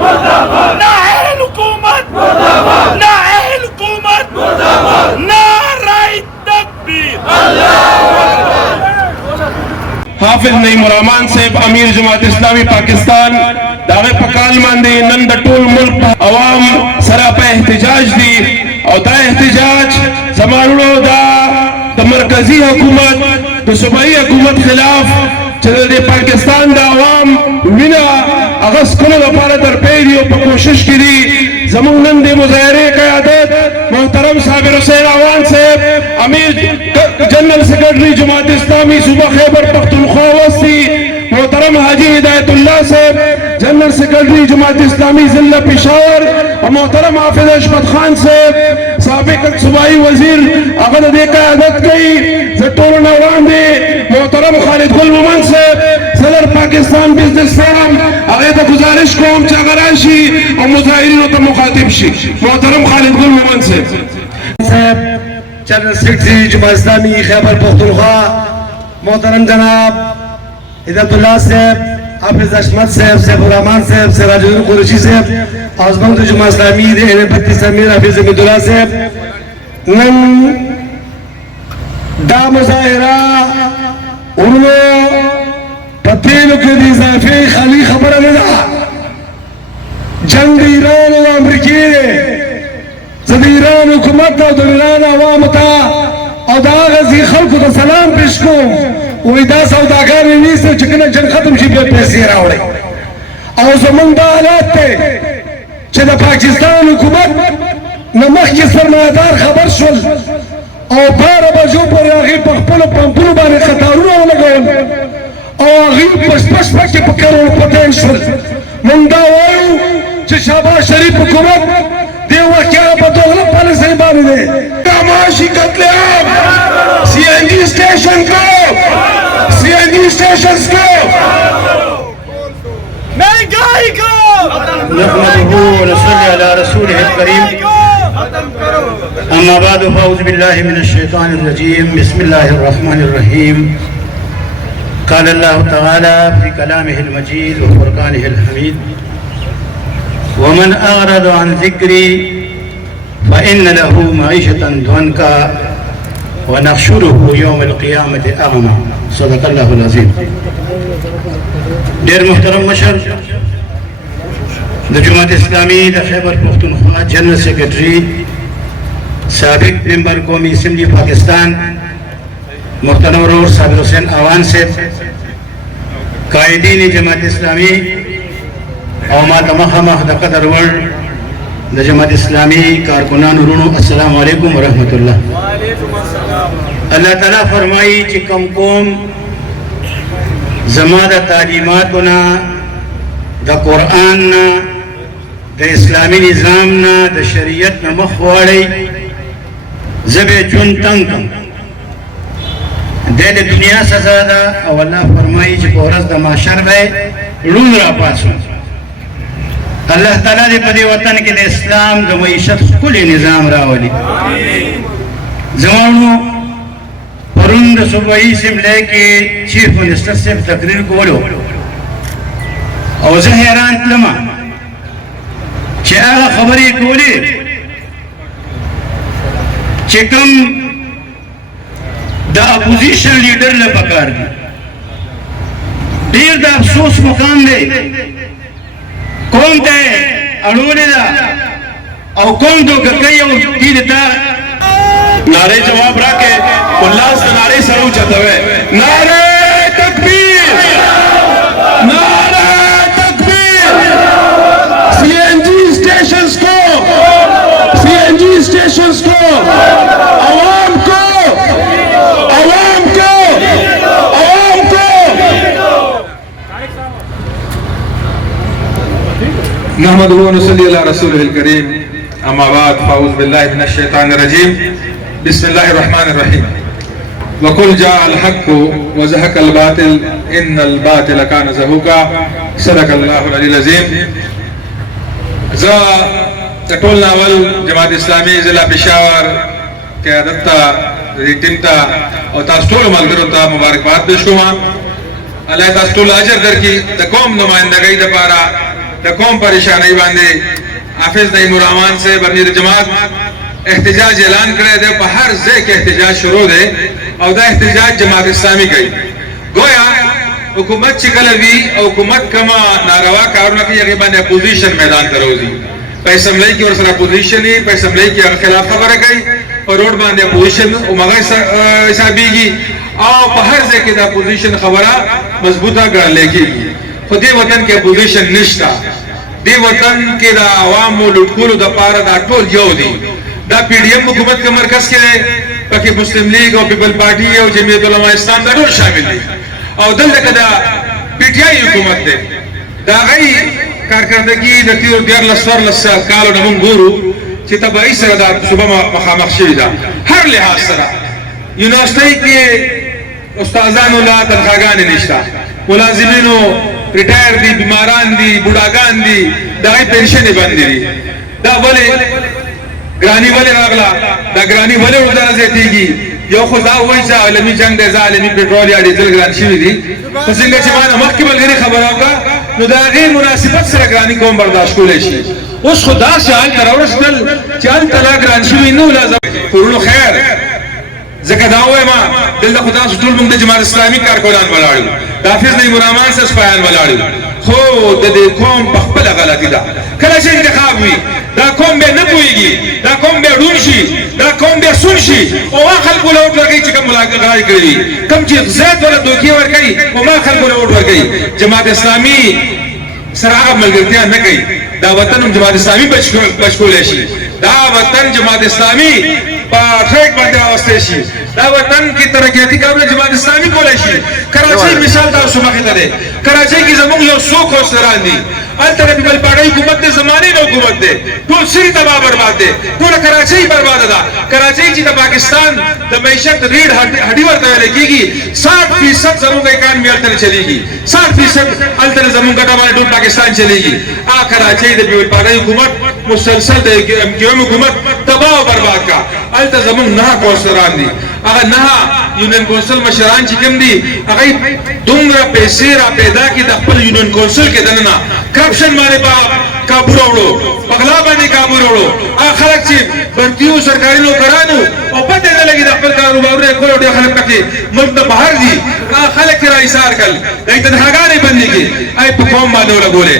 नारे हुकूमत, नारे हुकूमत, नारे तकबीर। हाफिज नईम रहमान साहब अमीर जमात इस्लामी पाकिस्तान दावे पकाल मांदे नंद टोल मुल्क अवाम सरापा एहतजाज दी और दा एहतजाज समारो दा मरकजी हुकूमत तो सूबाई हुकूमत खिलाफ चल पाकिस्तान दा अवाम विना अगस्त को लपारा दरपेरी और कोशिश की जमुनन दे मुजाहरे क़यादत मोहतरम साबिर हुसैन अवान साहब अमीर जनरल सेक्रेटरी जमात इस्लामी सूबा खैबर पख्तूनख्वा वस्ती मोहतरम हाजी हिदायतुल्लाह साहब जनरल सेक्रेटरी जमात इस्लामी जिला पेशावर और मोहतरम हाफिज अशफत खान साहब साबिक सूबाई वजीर अगर दे क़यादत गई जटोल नवान दे मोहतरम खालिद गुल मोमन साहब सदर पाकिस्तान बिजनेस फोरम अगर तो गुजारिश को हम चागराशी और मुजाहिरीन तो मुखातिब शी मोहतरम खालिद गुल मोमन साहब जनरल सेक्रेटरी जमात इस्लामी खैबर पख्तूनख्वा मोहतरम जनाब हिदायतुल्लाह साहब हाफिज अशफत साहब सैफुर रहमान साहब सिराजुद्दीन कुरैशी साहब आजमन जमात इस्लामी बत्ती समीर हाफिज अमीदुल्लाह साहब नन दा मुजाहिरा उन्नो पतेल के इजाफे खाली खबर नहीं जंग ईरान और अमरीकी ईरान हुकूमत और ईरान अवाम था और दागजी खल्क को सलाम पेश को वहीदा सौदागर नहीं से चिकन जंग खत्म शी पे पैसे रावड़े और जमुंदा हालात थे चला पाकिस्तान हुकूमत नमक के सरमादार खबर शुल और 12 बजों पर आगे पखपल पंपुल बारे खतारूना लगाओ और आगे पशपश के पकड़ो पतेन शुल मुंडा वायु शाबाश शरीफ हुकूमत देवा क्या बदौलत पाले से बारे दे तमाशी कत्लेआम सीएनजी स्टेशन को सीएनजी स्टेशन को महंगाई को नहमदुहु व नसल्ली अला रसूलिहिल करीम अम्मा बाद फअऊज़ु बिल्लाहि मिनश शैतानिर रजीम बिस्मिल्लाहिर रहमानिर रहीम क़ाल अल्लाहु तआला फ़ी कलामिहिल मजीद व फ़ुरक़ानिहिल हमीद वमन अअरद अन ज़िक्री फ़इन्न लहू मईशतन दंका व नहशुरुहु यौमल क़ियामति अअमा सदक़ल्लाहुल अज़ीम। डेर मुहतरम मशर द जमात इस्लामी द खैबर पख्तूनख्वा जनरल सेक्रेटरी साबिक मेंबर कौमी असम्बली पाकिस्तान मुहतरम और साबिर हुसैन अवान साहब कायदीन जमात इस्लामी और मातमहमा दक़दर वर्ल्ड द जमात इस्लामी कारकुनान रुनो अस्सलामु अलैकुम व रहमतुल्लाह। अल्लाह ताला फरमाई कि कम कौम जमात तालीमात ना द कुरान ना द इस्लामी निज़ाम ना द शरीयत ना मखवाड़ी जबे जुन तंग दे दुनिया सजादा और अल्लाह फरमाई कि कोरस द माशर में लून रा पासों अल्लाह ताला दे पदे वतन के दे इस्लाम द मईशत कुल निज़ाम रावली जवानों परुंद सुबही से लेके चीफ मिनिस्टर से तकरीर को बोलो और जहरान तलमा चारा खबरी कोली चिकम द अपोजिशन लीडर ले पकार दी देर द अफसोस मुकाम दे कौन ते अड़ोले दा और कौन दो कई और तीन ता नारे जवाब राके उल्लास नारे सरू चतवे नारे तकबीर नारे तकबीर सीएनजी स्टेशंस को आवाम को नहमदुहु व नसल्ली अला रसूलिहिल करीम अम्मा बाद फ़अऊज़ु बिल्लाहि मिनश शैतानिर रजीम बिस्मिल्लाहिर रहमानिर रहीम वकुल जाअल हक़्क़ु व ज़हक़ल बातिल इन्नल बातिल कान ज़हूक़ा सदक़ल्लाहुल अलीयुल अज़ीम। टोल नावल जमात इस्लामी जिला पेशावर क़यादत टीम ता और तास्टोल मलगरो ता मुबारकबाद पेश हुआ अल्लाह तास्टोल अजर दर की द कौम नुमाइंदगी द पारा د قوم پریشانی باندې حافظ نعیم الرحمن صاحب امیر جماعت احتجاج اعلان کړی دی. په هر ځای کې احتجاج شروع دی او دا احتجاج جماعت اسلامي کوي. گویا حکومت چې کله وي او حکومت کما ناروا کارونه کوي هغه باندې اپوزیشن میدان ته راوځي. په اسمبلی کې ورسره اپوزیشن وي، په اسمبلی کې هغه خلاف خبره کوي او روډ باندې اپوزیشن او مغه حسابيږي او په هر ځای کې د اپوزیشن خبره مضبوطه ګڼل کېږي. خو دې وطن کې اپوزیشن نشته. دې وطن کې د عوامو لوټکولو د پاره دا ټول یو دي. دا پی ډی ایم حکومت کې مرکز کې دی، پکې مسلم لیگ او پیپل پارټي او جمعیت علماء اسلام دا ټول شامل دي. او دلته کې دا پی ټی آی حکومت دی. دا غي کارکردګي د تیر 14 کالو نه مونږ ګورو چې تبعی سره دا صوبه مخامخ شوې ده. هر لحاظ سره یونیورسيټي کې استادانو لا تنخواګانې نشته، ملازمینو ریټایر دي، بیماران دي، بوډاګان دي، دا غي پنشن باندې دي. دا ولې ګرانی ولې راغله؟ دا ګرانی ولې ورته زیاتېږي؟ یو خو دا وایي چې عالمي جنگ دی، عالمي پټرول یا ډیزل ګران شوي دي. خو څنګه چې ما نه مخکې ملګري خبره وکړه نو د هغې مناسبت سره ګراني کوم برداشت کولی شي. اوس خو داسې هلته راورسېدل چې هلته لا ګران شوي نه وو. کورونو خیر ځکه دا ووایم دلته خو تاسو ټول موږ د جماعت اسلامي کارکونان ولاړ یو، د حافظ نعیم الرحمن صاحب سپایان ولاړ یو. خو د دې قوم په خپله غلطي ده. کله چې انتخاب وي دا قوم بیا نه پوهېږي، دا قوم بیا ړوند شي، دا قوم بیا سون شي او هغه خلکو له ووټ ورکوي چې کوم ملاقات کړي، کوم چې زیات ولا دوکې ورکوي هماغه خلکو له ووټ ورکوي. جماعت اسلامي سره هغه ملګرتیا نه کوي. دا وطن هم جماعت اسلامي بچ کولی شي. دا وطن جماعت اسلامي په ټریک باندې راوستی شي. دا وطن کې ترقیاتي کارونه جماعت اسلامي کولی شي. کراچۍ مثال تاسو مخې ته دی. کراچۍ کې زموږ یو څو کوسران دي، هلته د پیپل پارټۍ حکومت دی، زمانې نه حکومت دی، ټول سری تباه برباد دی، ټوله کراچۍ برباده ده. کراچۍ چې د پاکستان د معیشت ریډ هډي ورته ویلی کېږي، 60% زموږ اکانمي هلته نه چلېږي، 60% هلته زموږ ګټه باندې ټول پاکستان چلېږي. هغه کراچۍ د پیپل پارټۍ حکومت مسلسل د MQM حکومت تباه او برباد کا. هلته زموږ 9 کونسلران دي. هغه 9 یونین کونسل مشران چې کوم دي هغه دومره پیسې را پیدا کړي د خپل یونین کونسل کې دننه کرپشن باندې کابو راوړو، په غلا باندې کابو راوړو. هغه خلک چې بندیو سرکاري نوکرانو او پته نه لګي د خپل کاروبارونه کول، ډېر خلک پکې ملک ته بهر دي. هغه خلک را ایثار کړل، د تنهاګانې بندي کې په قوم باندې ولګولې.